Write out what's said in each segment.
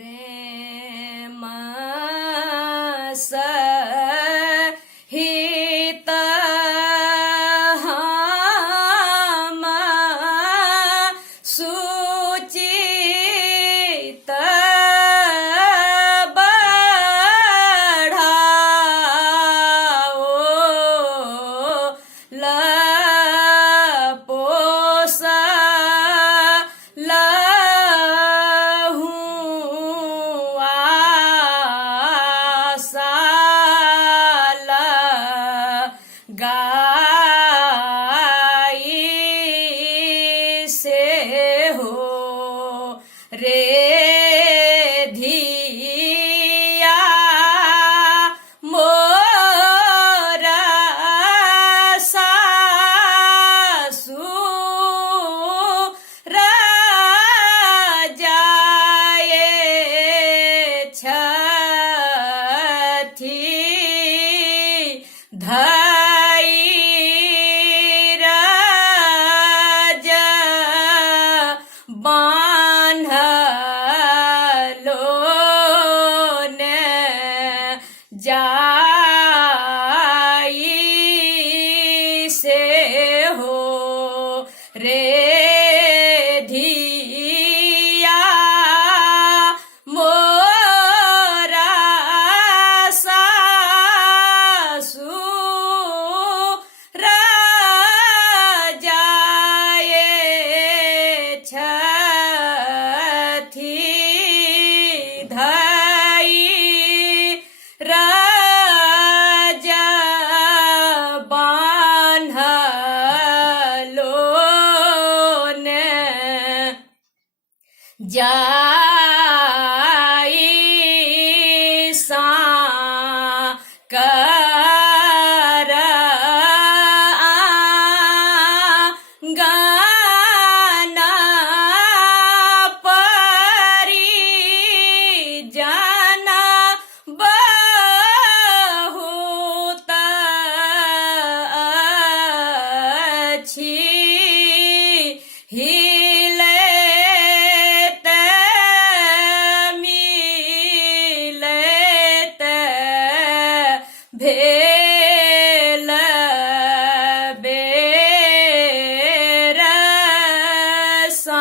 પ્રેમ સહિત હમ સુચિત બઢાઓ લપોસ गाई से हो रे धिया मोरा सासु राजाए छथी धई राजा बान्हलो ने जाई से हो रे धिया मोरा सासु राजाए छथी धई राजा बान्हलो ने जाई कर गाना परी जाना बहुत अच्छी हिलते मिलते भेल बेरसा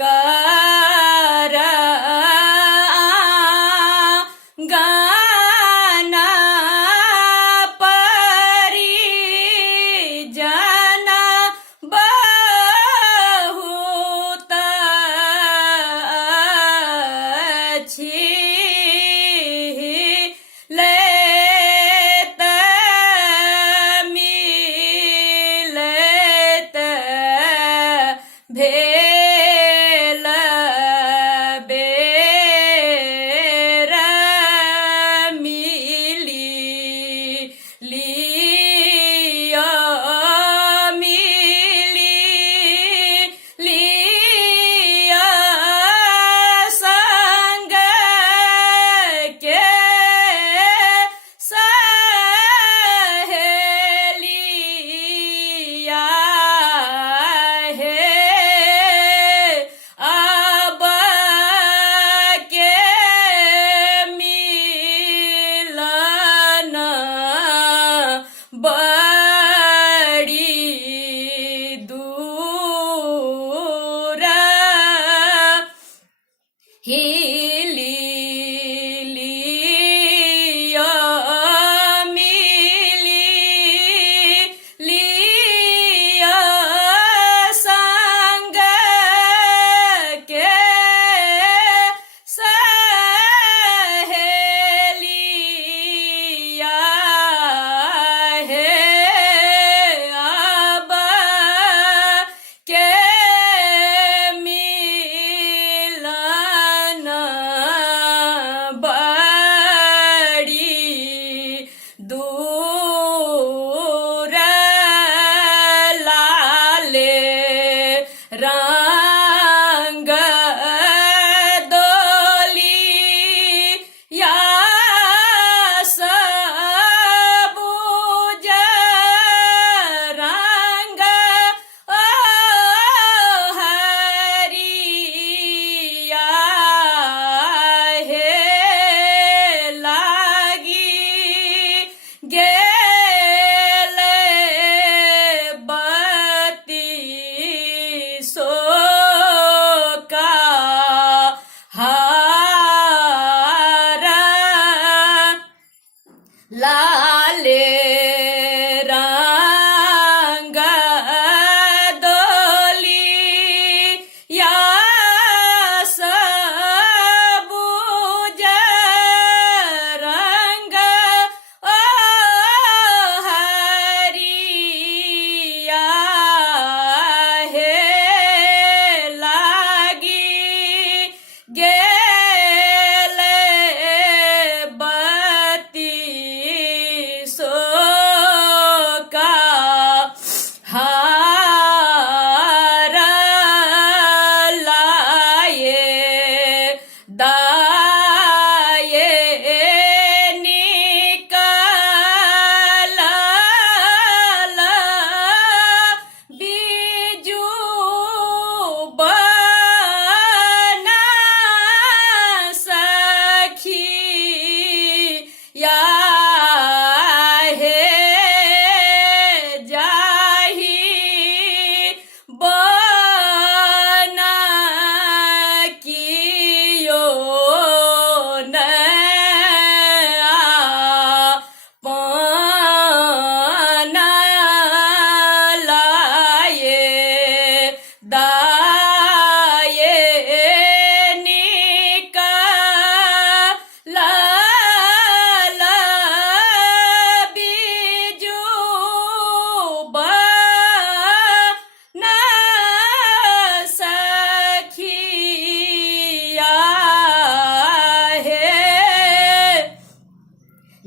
कर गाना परी जाना बहुत अच्छी लेते मिलते भेल बेर मिली लिया मिली लिया संग के सहेलिया है अब के मिलन बड़ी दूर हिली लिया मिली लिया संग के सहेलिया है अब के मिलन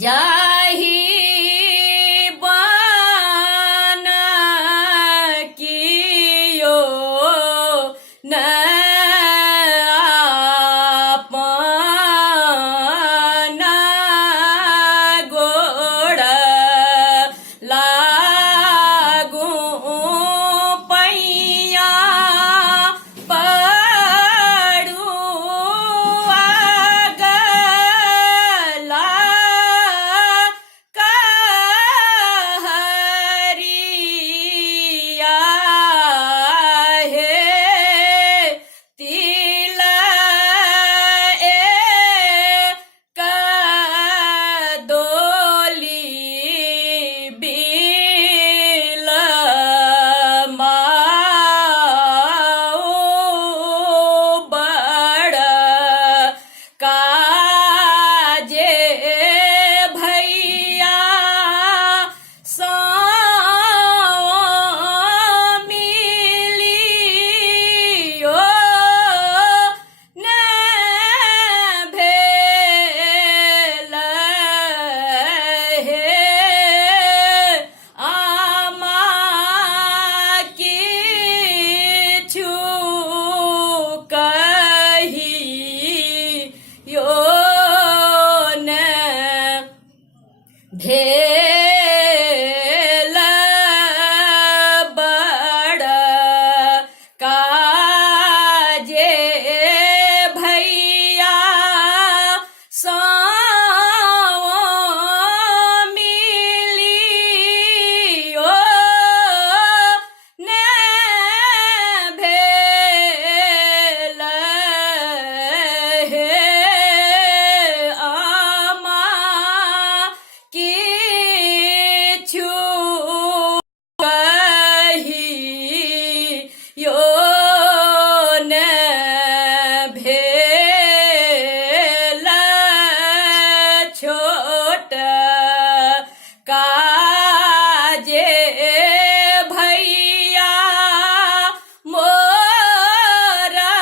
जाहि बन कियो न आपन गोड़ लागू पैया पड़ू अगला कहरिया हे तिल डोली बिल माऊ बड़ काजे भैया मिलियो न भेल हे आमा किछु कहियो न भेल बड़ काजे भैया मिलियो न भेल हे आमा किछु कहियो न भेल छोट काजे भैया मोरा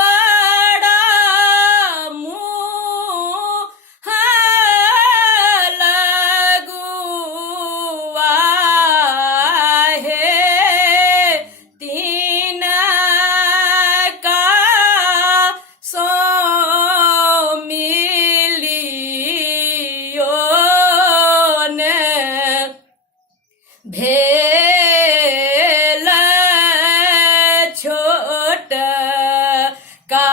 बड़ा मुँह लगुआ हे तीन का सो मिलियो न भेल छोट का